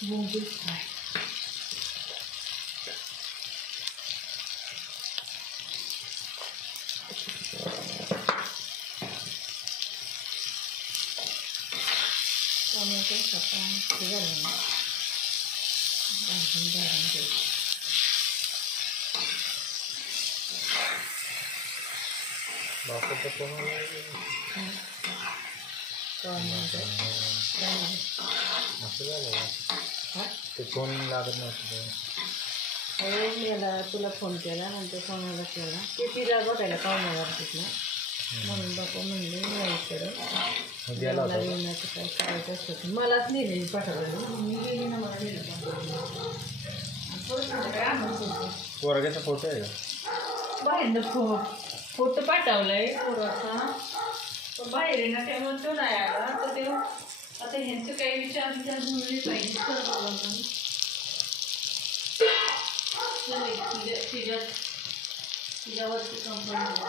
बोंबील fry. Tomato सकाळ घालून भाजून घ्यायचं. बापाचं कोणाला असं झालं हां ते फोन लागत नव्हतं. हो याला तुला फोन केला नंतर कोणाला केला ते तिला बघायला पाहुणा वाटत ना म्हणून बापा म्हणले नाही गेला होता येण्याचं काय करायचं असतं मलाच नेलेली पाठवलं मी गेली ना मला नेलं काय आणून पोरग्याचा फोटो आहे का बाहेरनं फोटो पाठवलाय पोराचा पण बाहेर आहे ना त्यामुळे तो नाही आला तर ते आता ह्यांचं काही विचार जुळले पाहिजे तिच्यावरती कंपनी